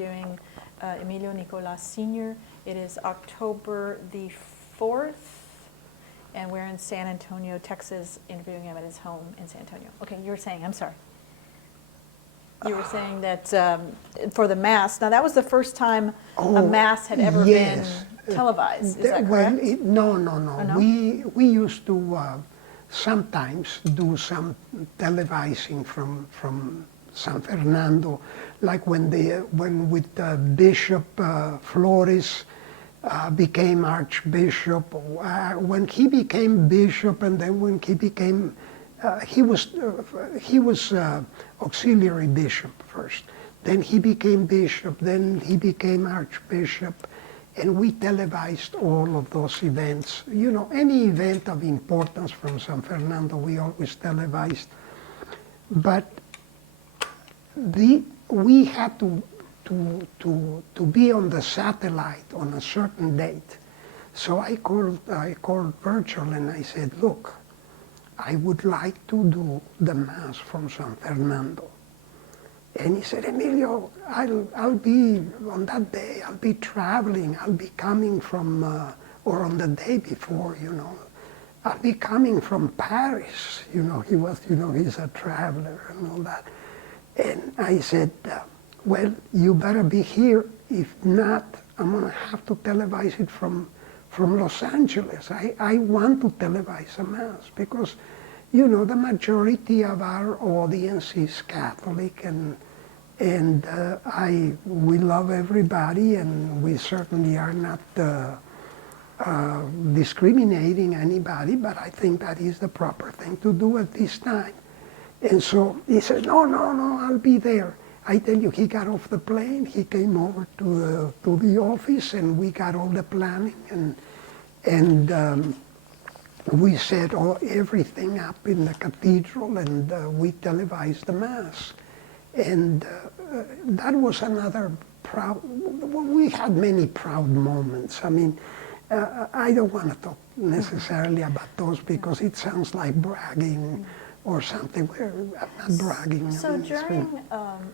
interviewing Emilio Nicolas Sr. It is October the 4th, and we're in San Antonio, Texas, interviewing him at his home in San Antonio. Okay, you were saying, I'm sorry. You were saying that for the Mass, now that was the first time a Mass had ever been televised, is that correct? Well, no. Oh, no? We used to sometimes do some televising from San Fernando, like when with Bishop Flores became Archbishop, when he became Bishop, and then when he became he was auxiliary bishop first. Then he became bishop. Then he became archbishop, and we televised all of those events. You know, any event of importance from San Fernando, we always televised. But we had to be on the satellite on a certain date. So I called Virgil and I said, look, I would like to do the Mass from San Fernando. And he said, Emilio, I'll be, on that day, I'll be traveling, I'll be coming from, or on the day before, you know, I'll be coming from Paris. You know, he's a traveler and all that. And I said, well, you better be here. If not, I'm gonna have to televise it from Los Angeles. I want to televise a Mass because, you know, the majority of our audience is Catholic, and we love everybody, and we certainly are not discriminating anybody, but I think that is the proper thing to do at this time. And so he said, no, I'll be there. I tell you, he got off the plane, he came over to the office, and we got all the planning, and we set everything up in the cathedral, and we televised the Mass. And that was another proud, we had many proud moments. I mean, I don't want to talk necessarily about those because it sounds like bragging or something. I'm not bragging. So during,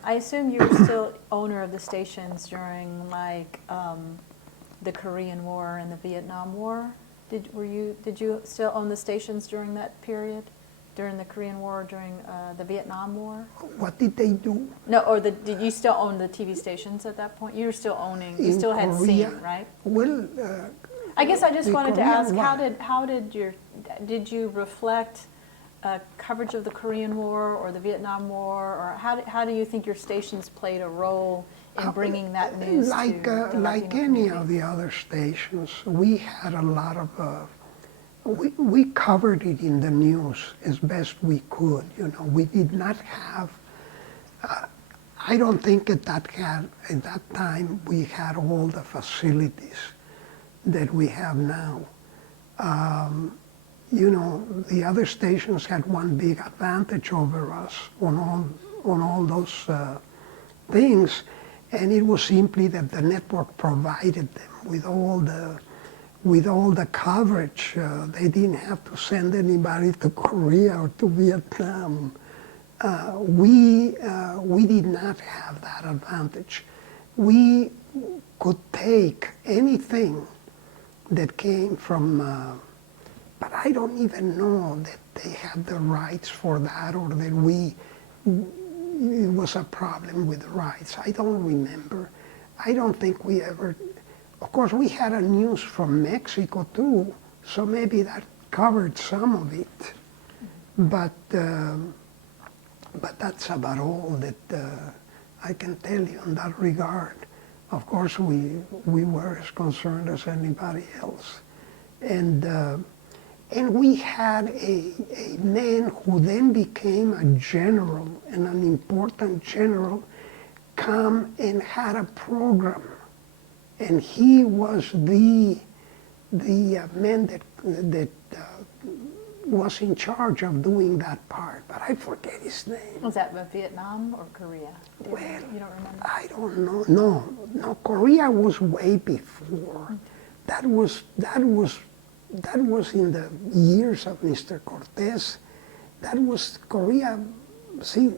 I assume you were still owner of the stations during like the Korean War and the Vietnam War? Did you still own the stations during that period? During the Korean War, during the Vietnam War? What did they do? No, or did you still own the TV stations at that point? You were still owning, you still had Korea, seen, right? Well, I guess I just wanted to ask, War. did you reflect coverage of the Korean War or the Vietnam War, or how do you think your stations played a role in bringing that news like to the like Latino any community? of the other stations, we had a lot of we covered it in the news as best we could. You know, we did not have. I don't think at that time we had all the facilities that we have now. You know, the other stations had one big advantage over us on all those things, and it was simply that the network provided them with all the coverage. They didn't have to send anybody to Korea or to Vietnam. We did not have that advantage. We could take anything that came from, but I don't even know that they had the rights for that, or that it was a problem with the rights. I don't remember. I don't think we ever, of course we had a news from Mexico too, so maybe that covered some of it. But that's about all that I can tell you in that regard. Of course, we were as concerned as anybody else. And we had a man who then became a general, and an important general, come and had a program. And he was the man that was in charge of doing that part, but I forget his name. Was that Vietnam or Korea? Well, you don't remember? I don't know. No, Korea was way before. That was in the years of Mr. Cortés. That was Korea. See,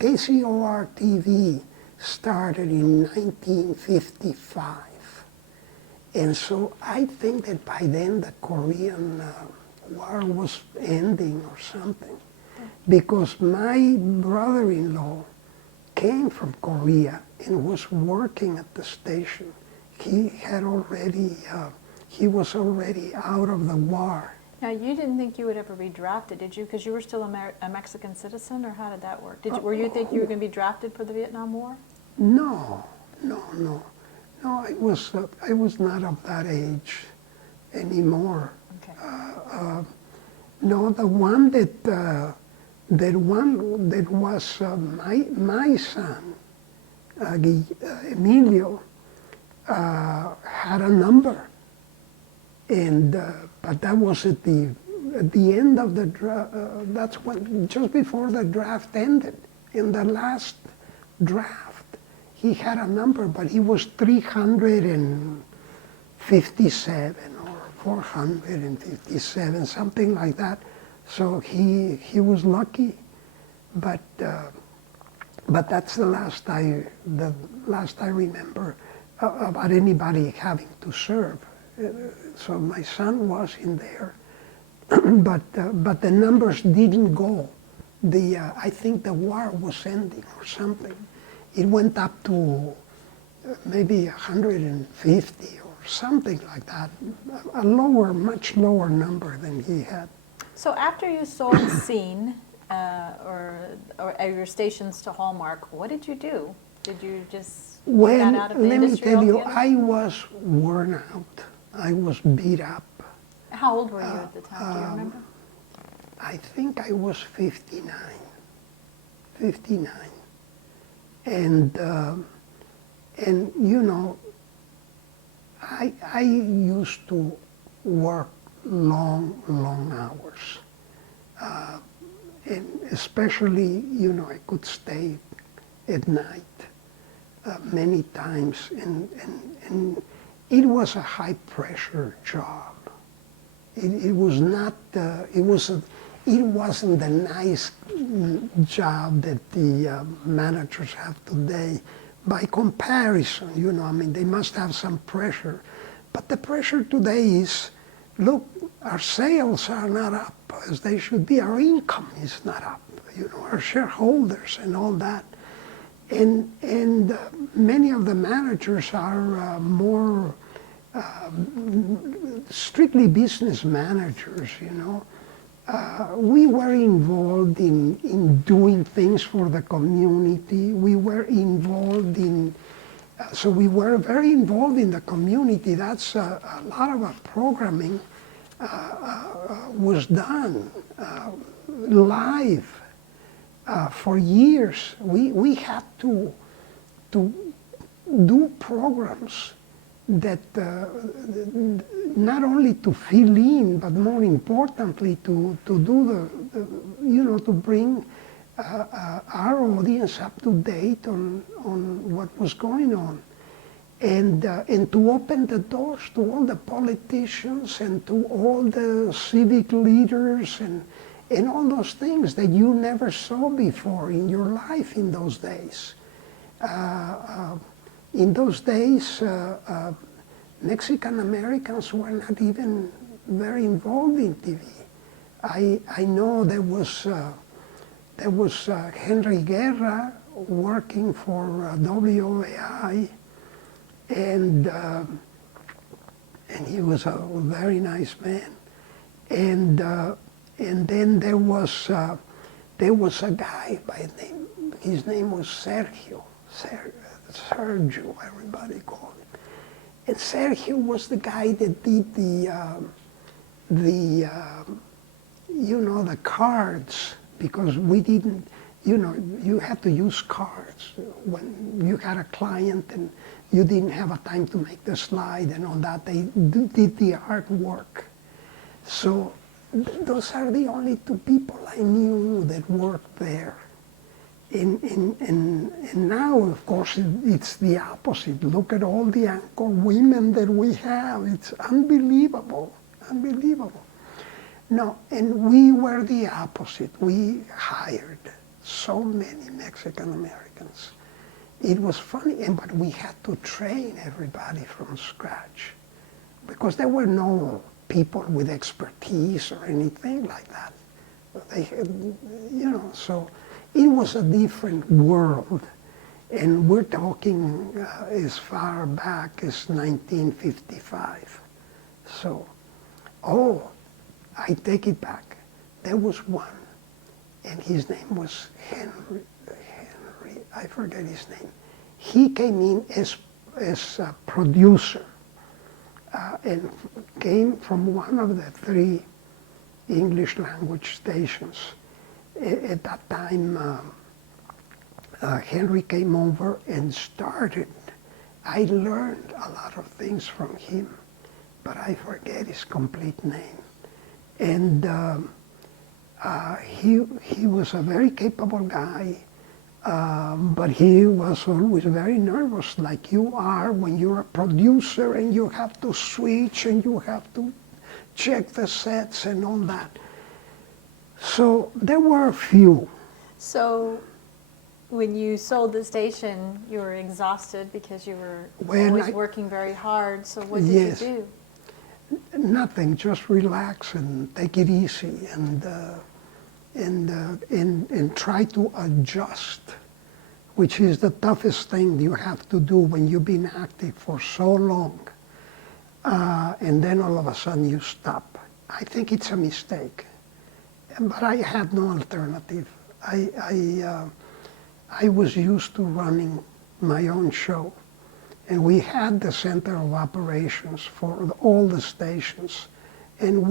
KCOR TV started in 1955. And so I think that by then the Korean War was ending or something. Because my brother-in-law came from Korea and was working at the station. He was already out of the war. Now, you didn't think you would ever be drafted, did you? Because you were still a Mexican citizen, or how did that work? Were you think you were going to be drafted for the Vietnam War? No. I was not of that age anymore. Okay. No, the one that was my son, Emilio, had a number, and but that was at the end of the draft. That's when, just before the draft ended. In the last draft, he had a number, but he was 357 or 457, something like that. So he was lucky, but that's the last I remember about anybody having to serve. So my son was in there, but the numbers didn't go. I think the war was ending or something. It went up to maybe 150 or something like that, a much lower number than he had. So after you sold Scene or your stations to Hallmark, what did you do? Did you just get out of the industry Let me tell you, altogether? I was worn out. I was beat up. How old were you at the time? Do you remember? I think I was 59. And you know, I used to work long hours. And especially, you know, I could stay at night many times, and it was a high pressure job. It was not. It wasn't the nice job that the managers have today. By comparison, you know, I mean, they must have some pressure, but the pressure today is, look, our sales are not up as they should be. Our income is not up. You know, our shareholders and all that. And many of the managers are more strictly business managers, you know. We were involved in doing things for the community. We were involved in, so we were very involved in the community. That's a lot of our programming was done live for years. We had to do programs that not only to fill in, but more importantly to do you know, to bring our audience up to date on what was going on, and to open the doors to all the politicians and to all the civic leaders and all those things that you never saw before in your life in those days. In those days, Mexican Americans were not even very involved in TV. I know there was Henry Guerra working for WAI, and he was a very nice man. And then there was a guy by name. His name was Sergio, everybody called him. And Sergio was the guy that did you know, the cards, because we didn't, you know, you had to use cards when you had a client and you didn't have a time to make the slide and all that. They did the artwork. So those are the only two people I knew that worked there. And now, of course, it's the opposite. Look at all the anchor women that we have. It's unbelievable, unbelievable. No, and we were the opposite. We hired so many Mexican Americans. it was funny, but we had to train everybody from scratch because there were no people with expertise or anything like that. They had, so it was a different world. And we're talking as far back as 1955. So, I take it back. There was one, and his name was Henry, I forget his name. He came in as a producer and came from one of the 3 English language stations. At that time, Henry came over and started. I learned a lot of things from him, but I forget his complete name. And he was a very capable guy, but he was always very nervous, like you are when you're a producer and you have to switch and you have to check the sets and all that. So there were a few. So when you sold the station, you were exhausted because you were always working very hard. So what did you do? Nothing, just relax and take it easy and try to adjust, which is the toughest thing you have to do when you've been active for so long, and then all of a sudden you stop. I think it's a mistake, but I had no alternative. I was used to running my own show, and we had the center of operations for all the stations, and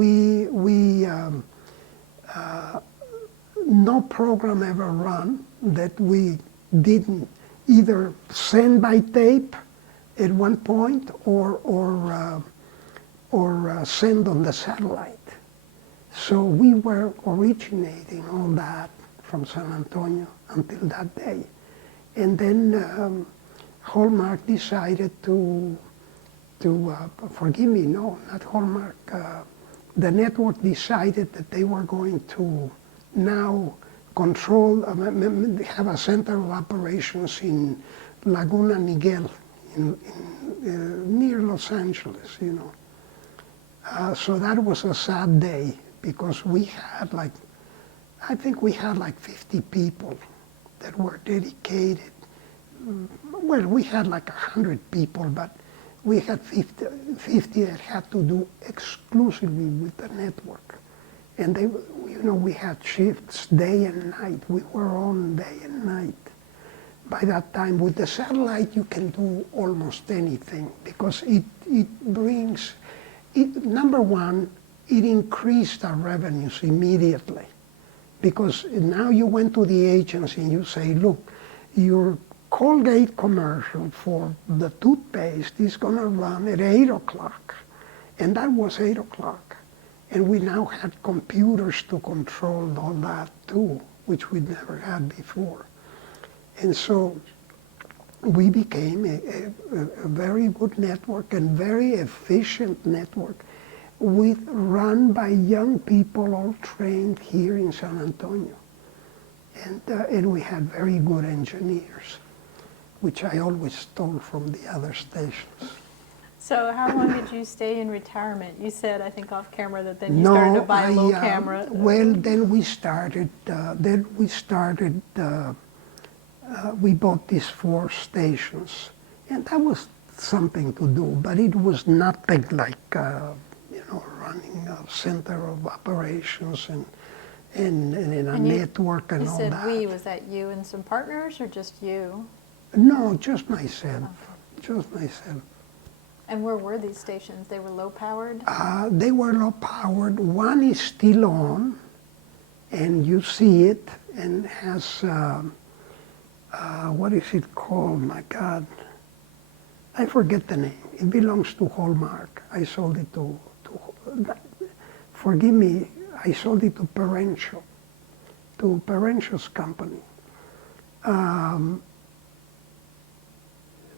no program ever run that we didn't either send by tape at one point or send on the satellite. So we were originating all that from San Antonio until that day. And then Hallmark decided to forgive me, no, not Hallmark, the network decided that they were going to now control, have a center of operations in Laguna Niguel, near Los Angeles, So that was a sad day because we had I think we had 50 people that were dedicated. Well, we had 100 people, but we had 50 that had to do exclusively with the network. And we had shifts day and night. We were on day and night. By that time, with the satellite, you can do almost anything because it brings, number one, it increased our revenues immediately. Because now you went to the agency and you say, look, your Colgate commercial for the toothpaste is going to run at 8 o'clock. And that was 8 o'clock. And we now had computers to control all that too, which we'd never had before. And so we became a very good network and very efficient network run by young people all trained here in San Antonio. And we had very good engineers, which I always stole from the other stations. So how long did you stay in retirement? You said, I think off camera, that then you started to buy a little camera. Well, then we bought these 4 stations. And that was something to do, but it was nothing like, running a center of operations and a network and all that. You said we, was that you and some partners or just you? No, just myself, just myself. And where were these stations? They were low-powered? They were low-powered. One is still on, and you see it, and has, what is it called? My God. I forget the name. It belongs to Hallmark. I sold it to forgive me, I sold it to Perencho's company.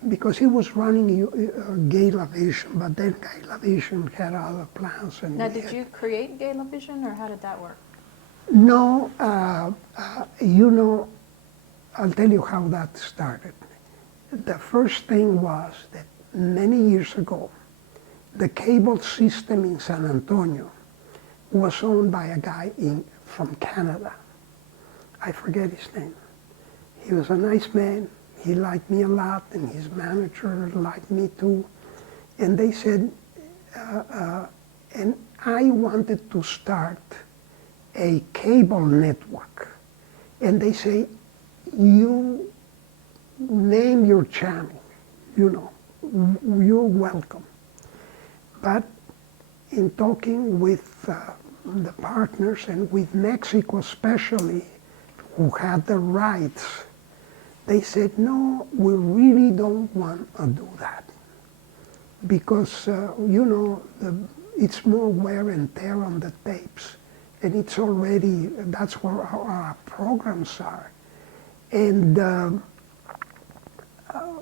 Because he was running Galavision, but then Galavision had other plans. And now, did you create Galavision, or how did that work? No, I'll tell you how that started. the first thing was that many years ago, the cable system in San Antonio was owned by a guy from Canada. I forget his name. He was a nice man. He liked me a lot, and his manager liked me too. And they said, and I wanted to start a cable network. And they say, you name your channel, you're welcome. But in talking with the partners and with Mexico especially, who had the rights, they said, no, we really don't want to do that. Because, it's more wear and tear on the tapes. And it's already, that's where our programs are. And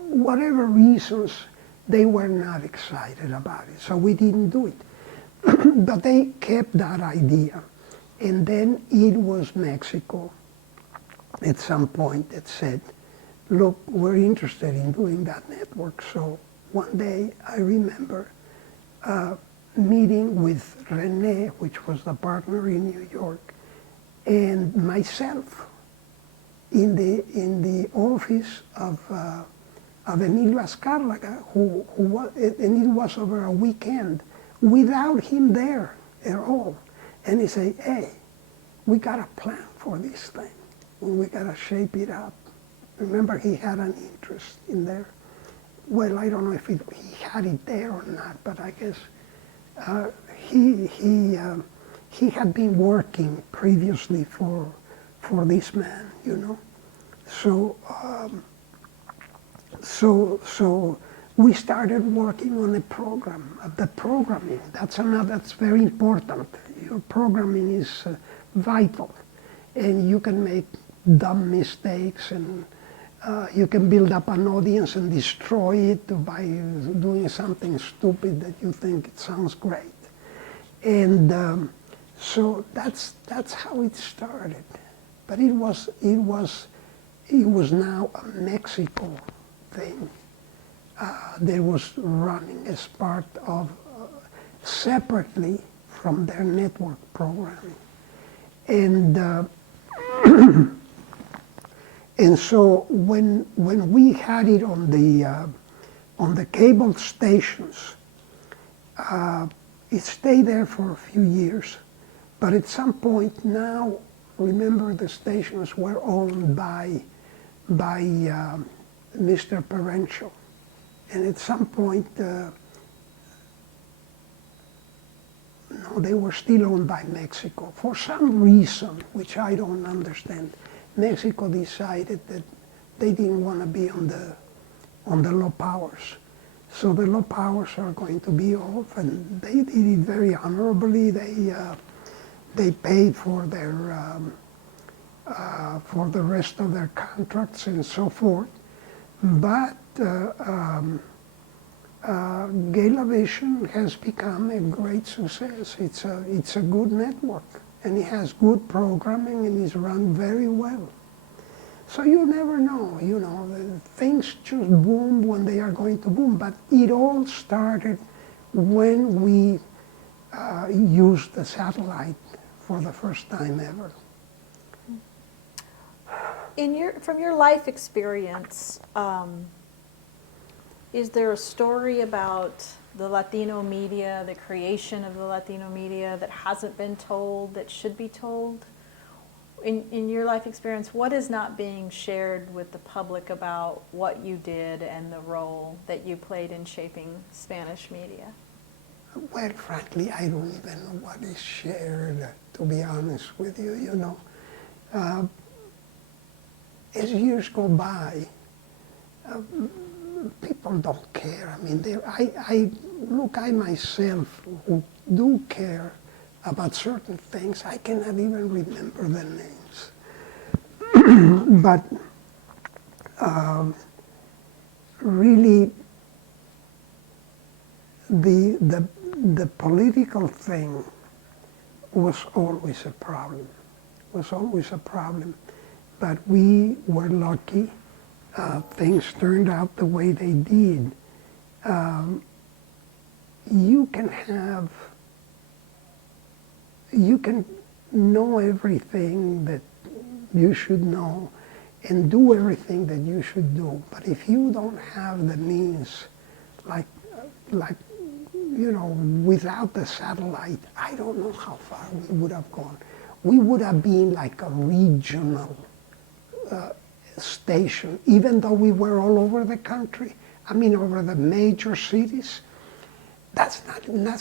whatever reasons, they were not excited about it. So we didn't do it. But they kept that idea. And then it was Mexico at some point that said, look, we're interested in doing that network. So one day I remember meeting with Rene, which was the partner in New York, and myself in the office of Emilio Azcárraga, who was, and it was over a weekend, without him there at all. And he said, hey, we got a plan for this thing, and we got to shape it up. Remember, he had an interest in there. Well, I don't know if he had it there or not, but I guess he had been working previously for this man, So we started working on a program. The programming, that's very important. Your programming is vital, and you can make dumb mistakes, and you can build up an audience and destroy it by doing something stupid that you think it sounds great. And so that's how it started. But it was now a Mexico thing that was running as part of, separately from their network programming. And and so when we had it on the cable stations, it stayed there for a few years. But at some point now, remember, the stations were owned by Mr. Parencho. And at some point, no, they were still owned by Mexico. For some reason, which I don't understand, Mexico decided that they didn't want to be on the low powers. So the low powers are going to be off, and they did it very honorably. They paid for their for the rest of their contracts and so forth. But Galavision has become a great success. It's a good network, and it has good programming, and it's run very well. So you never know, things just boom when they are going to boom. But it all started when we used the satellite for the first time ever. From your life experience, is there a story about the Latino media, the creation of the Latino media that hasn't been told, that should be told? In your life experience, what is not being shared with the public about what you did and the role that you played in shaping Spanish media? Well, frankly, I don't even know what is shared, to be honest with you, As years go by, people don't care. I mean, I myself, who do care about certain things, I cannot even remember the names. But really, the political thing was always a problem. But we were lucky things turned out the way they did. You can know everything that you should know and do everything that you should do. But if you don't have the means, like without the satellite, I don't know how far we would have gone. We would have been like a regional station, even though we were all over the country. I mean, over the major cities. That's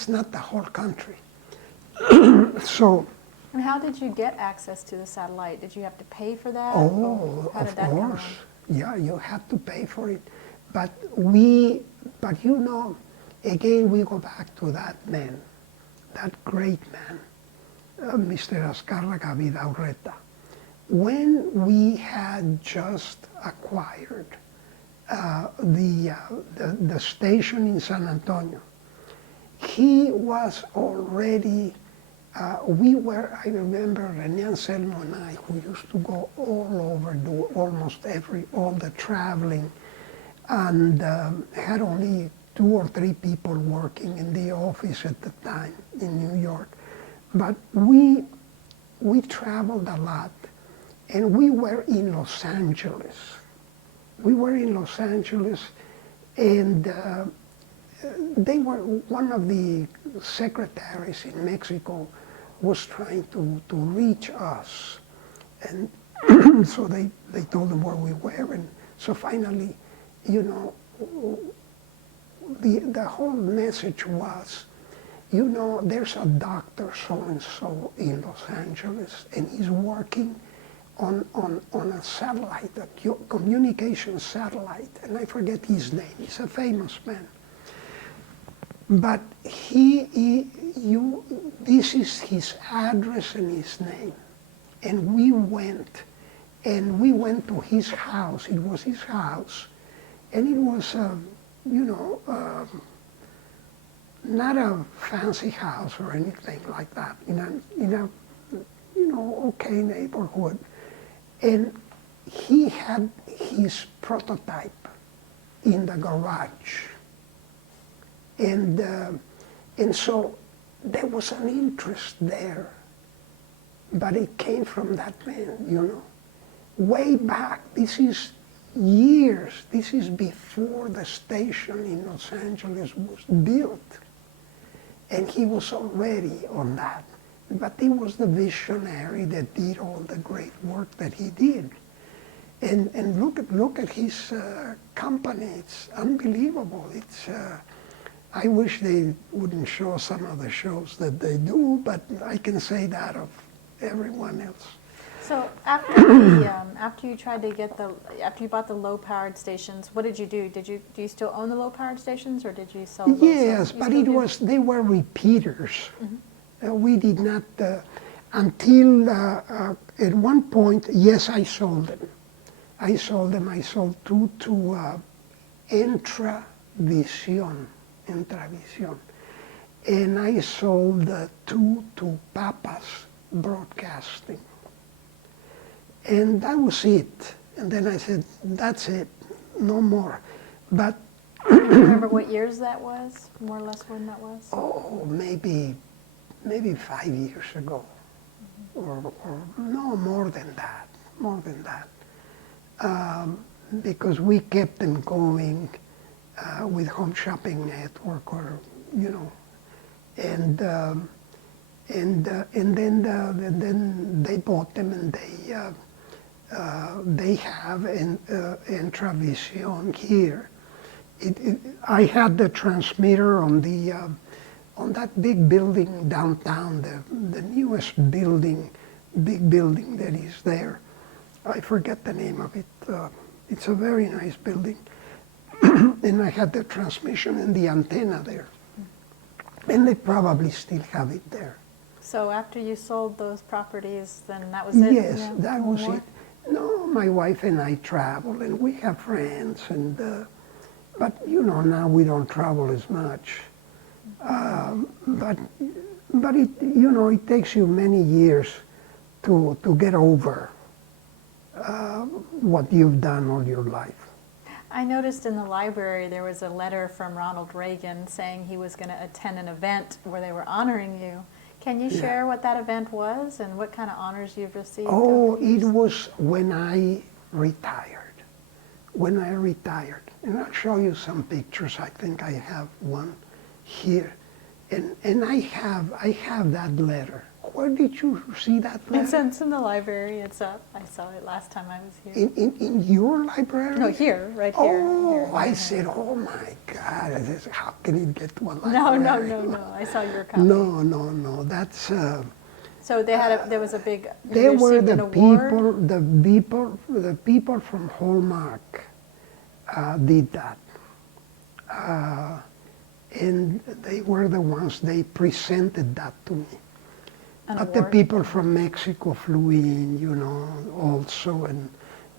not the whole country. So. And how did you get access to the satellite? Did you have to pay for that? Oh, how did of that come course. on? Yeah, you have to pay for it. But again, we go back to that man, that great man, Mr. Azcárraga Vidaurreta. When we had just acquired the station in San Antonio, he was already, I remember René Anselmo and I, who used to go all over, do almost all the traveling, and had only 2 or 3 people working in the office at the time in New York. But we traveled a lot, and we were in Los Angeles. We were in Los Angeles, and one of the secretaries in Mexico was trying to reach us. And so they told them where we were. And so finally, the whole message was, there's a doctor so-and-so in Los Angeles, and he's working on a satellite, a communication satellite, and I forget his name. He's a famous man. But this is his address and his name. And we went to his house. It was his house. And it was, not a fancy house or anything like that, in a okay neighborhood. And he had his prototype in the garage. And so there was an interest there, but it came from that man, way back. This is years. This is before the station in Los Angeles was built, and he was already on that. But he was the visionary that did all the great work that he did. And look at his company. It's unbelievable. It's. I wish they wouldn't show some of the shows that they do, but I can say that of everyone else. So after you bought the low-powered stations, what did you do? Do you still own the low-powered stations, or did you sell those? Yes, but they were repeaters. Mm-hmm. We did not until at one point. Yes, I sold them. I sold 2 to Entravision. And I sold 2 to Papas Broadcasting. And that was it. And then I said, that's it, no more. But do you remember what years that was, more or less when that was? Oh, maybe 5 years ago, or no, more than that. Because we kept them going with Home Shopping Network, and then they bought them, and they have Entravision here. I had the transmitter on that big building downtown, the newest building, big building that is there. I forget the name of it. It's a very nice building. And I had the transmission and the antenna there. And they probably still have it there. So after you sold those properties, then that was it? Yes, that was it. No, my wife and I travel, and we have friends, but now we don't travel as much. But it takes you many years to get over what you've done all your life. I noticed in the library there was a letter from Ronald Reagan saying he was going to attend an event where they were honoring you. Can you share what that event was and what kind of honors you've received? Oh, over the years? it was when I retired. When I retired. And I'll show you some pictures. I think I have one here. And I have that letter. Where did you see that letter? It's in the liability. It's up. I saw it last time I was here. In your library? No, here, right here. Oh, Here. I said, oh my God, how can it get to a No, library? no. I saw your copy. No, that's... So they had there was a big. They you were received an the award? the people from Hallmark did that. And they were the ones, they presented that to me. An But the award? people from Mexico flew in, also, and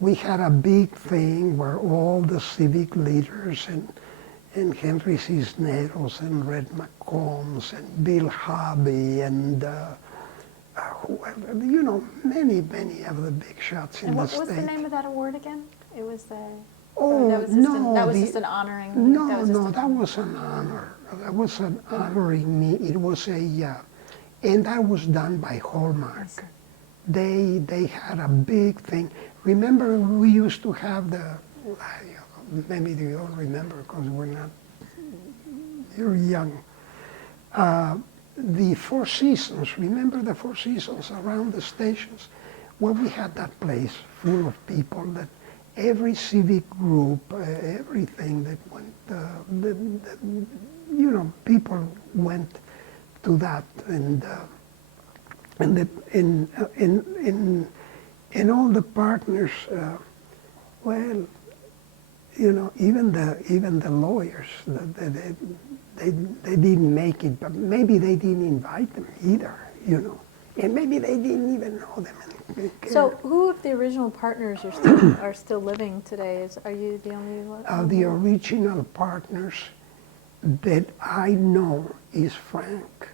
we had a big thing where all the civic leaders and Henry Cisneros and Red McCombs and Bill Hobby and whoever, many of the big shots in And the what state. was the name of that award again? It was the. Oh, that was just no. that was just an honoring. No, that was an honor. That was an honoring me. It was and that was done by Hallmark. They had a big thing. Remember, we used to have maybe you don't remember because you're young. The Four Seasons, remember the Four Seasons around the stations? Well, we had that place full of people that every civic group, everything that went, people went to that, and all the partners, even the lawyers, they didn't make it, but maybe they didn't invite them either, and maybe they didn't even know them. So, who of the original partners are still living today? Are you the only one? The original partners that I know is Frank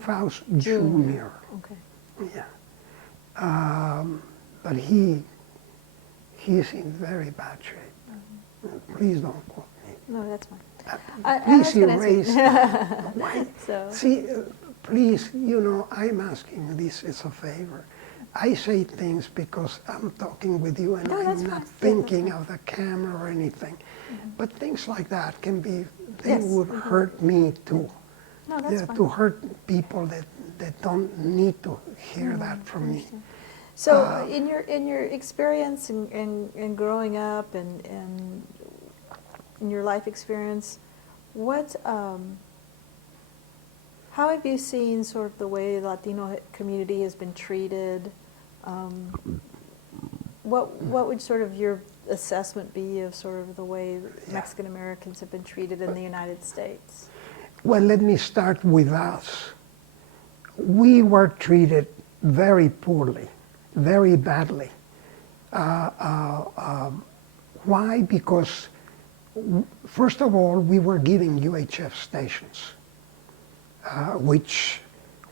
Faust Jr. Okay. Yeah. But he's in very bad shape. Please don't quote me. No, that's fine. Please erase that. Why? So. See, please, I'm asking this as a favor. I say things because I'm talking with you and I'm not thinking of the camera or anything. Mm-hmm. But things like that would hurt me too. No, that's fine. To hurt people that don't need to hear that from me. So in your experience in growing up and in your life experience, how have you seen sort of the way the Latino community has been treated? What would sort of your assessment be of sort of the way Mexican Americans have been treated in the United States? Well, let me start with us. We were treated very poorly, very badly. Why? Because, first of all, we were giving UHF stations, which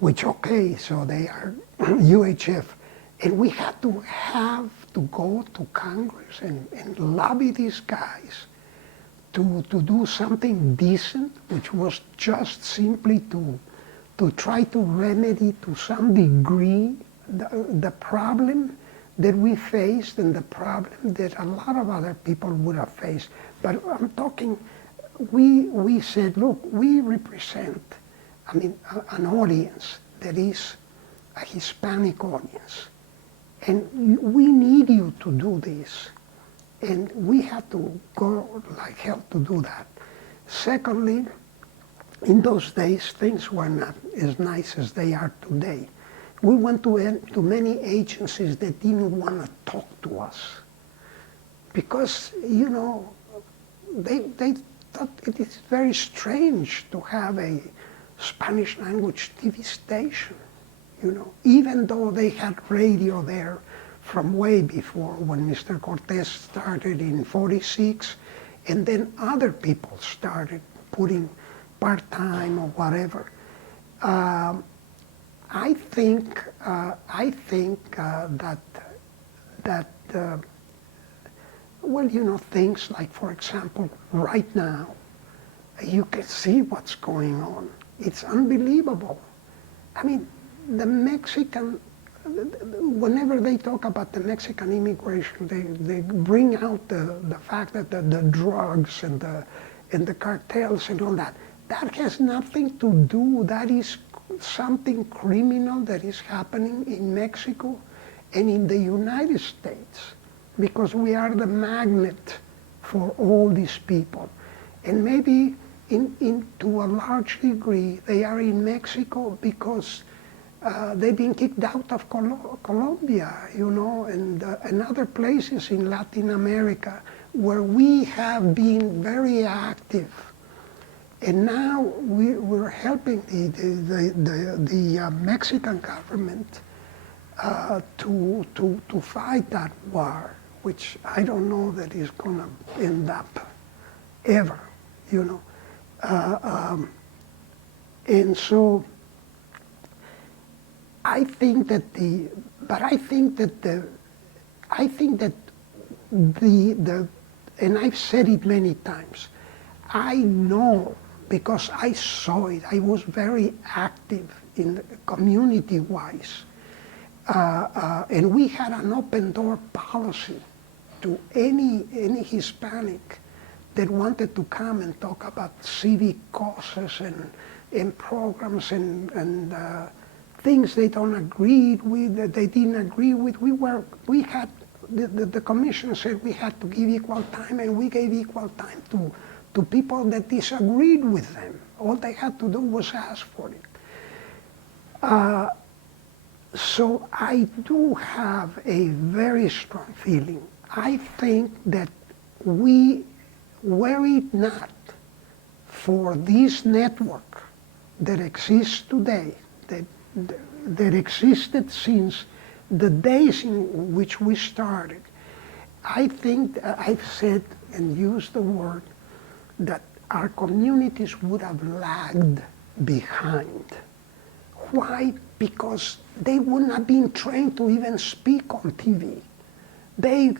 okay, so they are UHF. And we had to go to Congress and lobby these guys to do something decent, which was just simply to try to remedy to some degree the problem that we faced and the problem that a lot of other people would have faced. But I'm talking, we said, look, we represent, an audience that is a Hispanic audience. And we need you to do this. And we had to go like hell to do that. Secondly, in those days, things were not as nice as they are today. We went to many agencies that didn't want to talk to us. Because, they thought it is very strange to have a Spanish language TV station. Even though they had radio there from way before when Mr. Cortez started in '46, and then other people started putting part-time or whatever. I think that well, things like, for example, right now, you can see what's going on. It's unbelievable. I mean, the Mexican, whenever they talk about the Mexican immigration, they bring out the fact that the drugs and the cartels and all that. That has nothing to do. That is something criminal that is happening in Mexico and in the United States, because we are the magnet for all these people. And maybe to a large degree, they are in Mexico because they've been kicked out of Colombia, and other places in Latin America where we have been very active. And now we're helping the Mexican government to fight that war, which I don't know that is going to end up ever, and so I think that and I've said it many times, I know, because I saw it, I was very active in community-wise, and we had an open door policy to any Hispanic that wanted to come and talk about civic causes and programs and things they don't agree with, that they didn't agree with. The commission said we had to give equal time, and we gave equal time to people that disagreed with them. All they had to do was ask for it. So I do have a very strong feeling. I think that were it not for this network that exists today, that existed since the days in which we started, I think I've said and used the word that our communities would have lagged behind. Why? Because they wouldn't have been trained to even speak on TV. They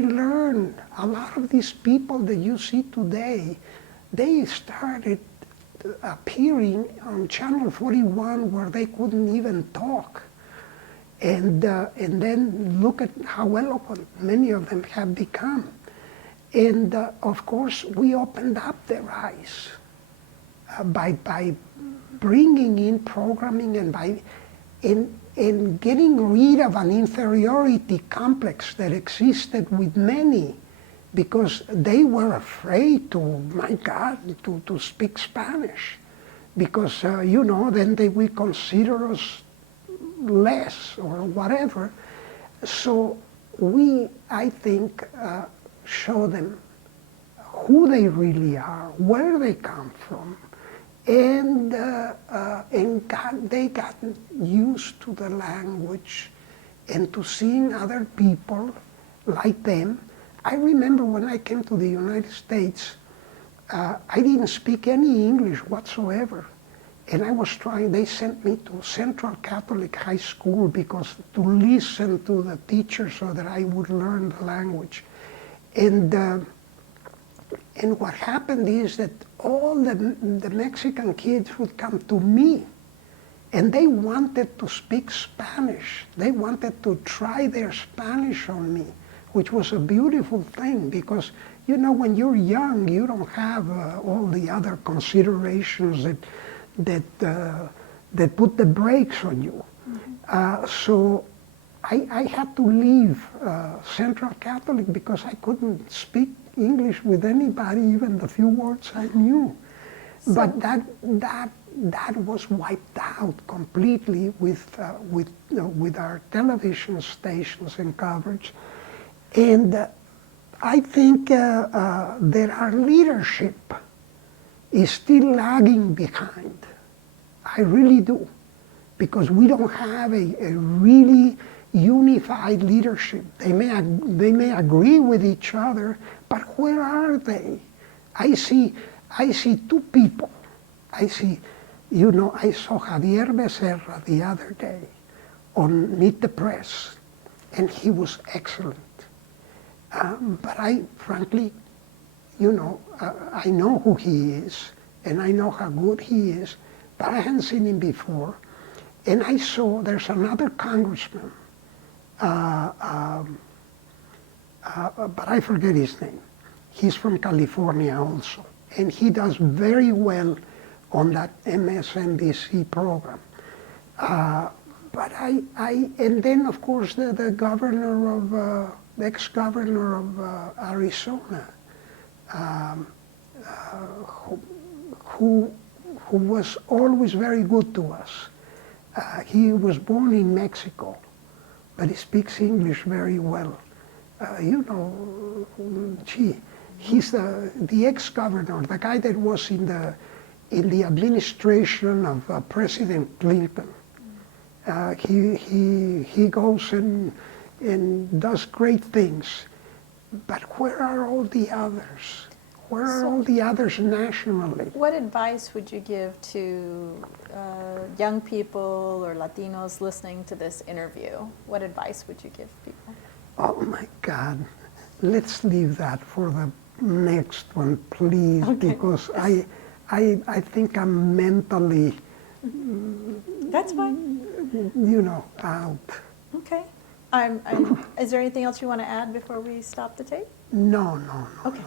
learned, a lot of these people that you see today, they started appearing on Channel 41 where they couldn't even talk. And then look at how eloquent many of them have become. And of course, we opened up their eyes by bringing in programming and getting rid of an inferiority complex that existed with many, because they were afraid to speak Spanish, because then they will consider us less or whatever. So we, I think, show them who they really are, where they come from, and they got used to the language and to seeing other people like them. I remember when I came to the United States, I didn't speak any English whatsoever. And I was trying, they sent me to Central Catholic High School because to listen to the teacher so that I would learn the language. And what happened is that all the Mexican kids would come to me, and they wanted to speak Spanish. They wanted to try their Spanish on me, which was a beautiful thing, because when you're young, you don't have all the other considerations that put the brakes on you. Mm-hmm. So I had to leave Central Catholic because I couldn't speak English with anybody, even the few words I knew. So, but that was wiped out completely with our television stations and coverage. And I think that our leadership is still lagging behind. I really do, because we don't have a really unified leadership. They may agree with each other, but where are they? I see two people. I saw Javier Becerra the other day on Meet the Press, and he was excellent. But I, frankly, I know who he is, and I know how good he is, but I hadn't seen him before. And I saw there's another congressman, but I forget his name. He's from California also, and he does very well on that MSNBC program. But and then of course the governor of, the ex-governor of Arizona, who was always very good to us. He was born in Mexico, but he speaks English very well. He's the ex-governor, the guy that was in the administration of President Clinton. He goes and does great things. But where are all the others? Where are all the others nationally? What advice would you give to young people or Latinos listening to this interview? What advice would you give people? Oh my God, let's leave that for the next one, please, Okay. because I think I'm mentally, That's fine. out. Okay. Is there anything else you want to add before we stop the tape? No, Okay.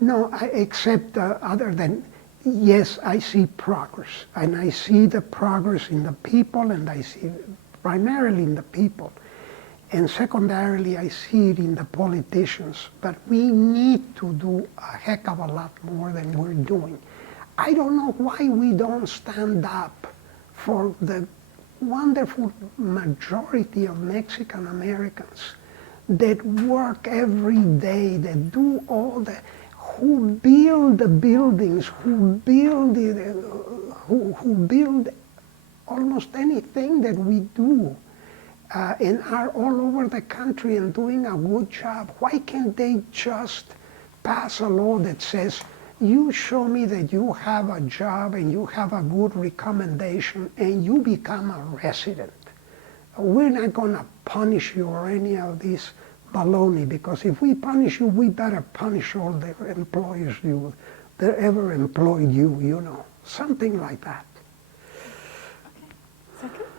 No, except other than, yes, I see progress. And I see the progress in the people, and I see primarily in the people. And secondarily, I see it in the politicians. But we need to do a heck of a lot more than we're doing. I don't know why we don't stand up for the wonderful majority of Mexican Americans that work every day, that do all the, who build the buildings, who build almost anything that we do, and are all over the country and doing a good job. Why can't they just pass a law that says, you show me that you have a job and you have a good recommendation and you become a resident? We're not going to punish you or any of this baloney, because if we punish you, we better punish all the employers that ever employed you, something like that. Okay. Second?